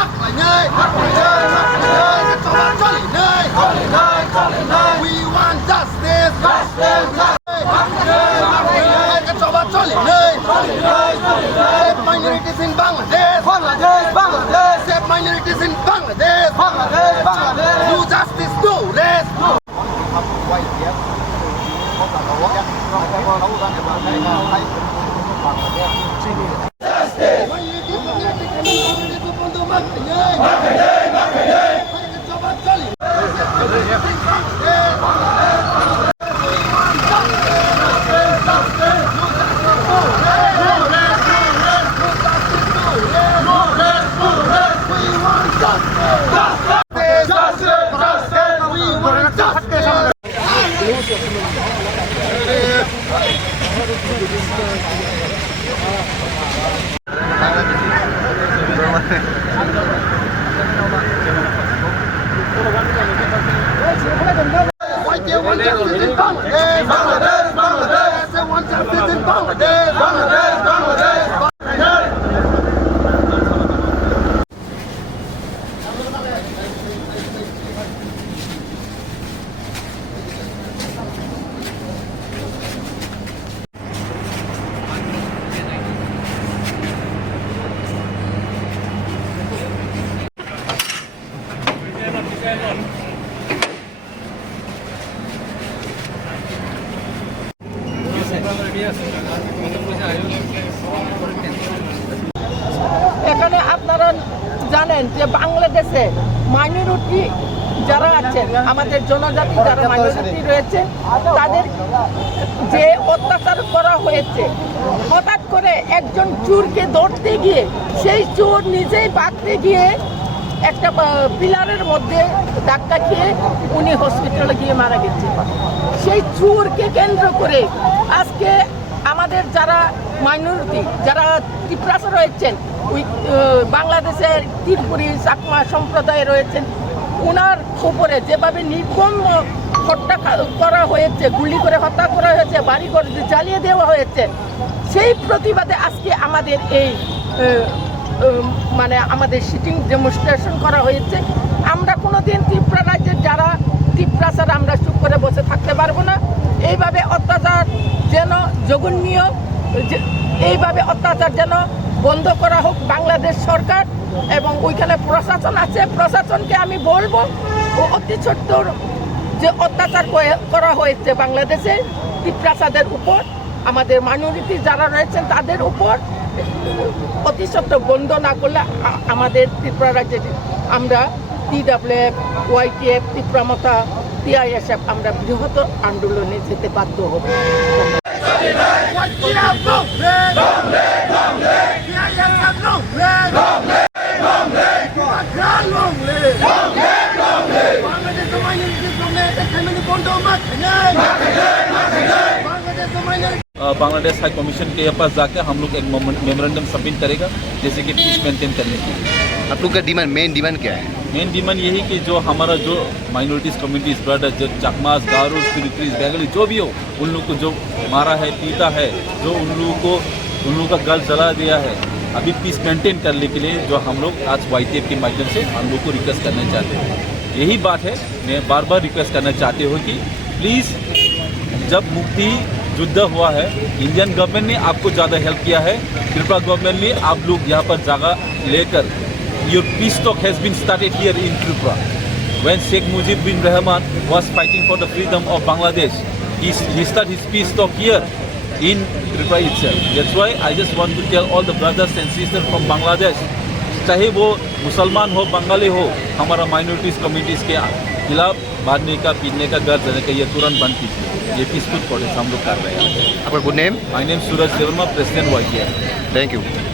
mắt lại nơi mắt lại nơi mắt lại nơi các cháu bắt cho lại nơi. Cho lại nơi cho lại nơi. We want justice. Justice mắt lại nơi mắt lại nơi các cháu bắt cho lại nơi. Cho lại nơi cho lại nơi. Minorities in Bangladesh. Bangladesh Bangladesh. Save minorities in Bangladesh. Bangladesh Bangladesh. Do justice do less do quay tiếp có cả đó, các cháu đang ở đây là hay, bằng cái rest. Why Bangladesh, Bangladesh, Bangladesh. I said one time this is Bangladesh, Bangladesh, Bangladesh. Thank you. এখানে আপনারা জানেন যে বাংলাদেশে minority যারা আছেন, আমাদের জনজাতি যারা মাইনরিটি রয়েছে, তাদের যে অত্যাচার করা হয়েছে, হঠাৎ করে একজন চোরকে ধরতে গিয়ে, সেই চোর নিজেই বাঁধতে গিয়ে একটা পিলারের মধ্যে ধাক্কা খেয়ে উনি হসপিটালে গিয়ে মারা গেছে। সেই চোরকে কেন্দ্র করে আজকে আমাদের যারা মাইনরিটি, যারা ত্রিপ্রাসে রয়েছেন ওই বাংলাদেশের ত্রিপুরি চাকমা সম্প্রদায়ে রয়েছেন ওনার উপরে যেভাবে নির্মম হত্যা করা হয়েছে, গুলি করে হত্যা করা হয়েছে, বাড়িঘর জ্বালিয়ে দেওয়া হয়েছে, সেই প্রতিবাদে আজকে আমাদের এই মানে আমাদের সিটিং ডেমনস্ট্রেশন করা হয়েছে। আমরা কোনোদিন ত্রিপুরা রাজ্যের যারা ত্রিপুরাচার আমরা চুপ করে বসে থাকতে পারব না। এইভাবে অত্যাচার যেন জঘন্য যে- এইভাবে অত্যাচার যেন বন্ধ করা হোক বাংলাদেশ সরকার এবং ওইখানে প্রশাসন আছে, প্রশাসনকে আমি বলব অতি ছোট্ট যে অত্যাচার করা হয়েছে বাংলাদেশে ত্রিপ্রাসাদের উপর, আমাদের মাইনরিটি যারা রয়েছেন তাদের উপর। অতি সত্ত্ব বন্ধ না করলে আমাদের ত্রিপুরা রাজ্যে আমরা টিডাব্লিউএফ ওয়াইটিএফ ত্রিপুরা মতা টিআইএসএফ আমরা বৃহৎ আন্দোলনে যেতে বাধ্য হব Why do you have no red? Long leg, long leg. Yeah, yeah, have no red. Long leg, long leg. God, long leg. Long leg, long leg. Bangladesh the minority from there, the family bondo makne. Makne, makne. Bangladesh the minority. A, Bangladesh high commission के पास जाकर हम लोग एक memorandum submit करेगा जैसे कि peace maintain करने के लिए आप लोग का डिमांड मेन डिमांड क्या है मेन डिमांड यही कि जो हमारा जो माइनॉरिटीज़ कम्युनिटीज़ ब्रदर जो चकमास गारूस पिलिट्रीज बेगली, जो भी हो, उन लोग को जो मारा है, पीटा है, जो उन लोगों को, उन लोगों का गल जला दिया है, अभी पीस मेंटेन करने के लिए जो हम लोग आज वाई के माध्यम से हम लोग को रिक्वेस्ट करना चाहते हैं। यही बात है, मैं बार बार रिक्वेस्ट करना चाहते हो कि प्लीज़ जब मुक्ति युद्ध हुआ है इंडियन गवर्नमेंट ने आपको ज़्यादा हेल्प किया है त्रिपुरा गवर्नमेंट ने आप लोग यहाँ पर जगह लेकर your peace talk has been started here in Tripura when Sheikh Mujib bin Rahman was fighting for the freedom of Bangladesh he, he started his peace talk here in Tripura itself that's why I just want to tell all the brothers and sisters from Bangladesh चाहे वो मुसलमान हो बंगाली हो हमारा minorities communities के खिलाफ मारने का पीटने का घर देने का ये तुरंत बंद कीजिए ये पीसफुल प्रोटेस्ट हम लोग कर रहे हैं आपका good name my name Suraj Sharma president why thank you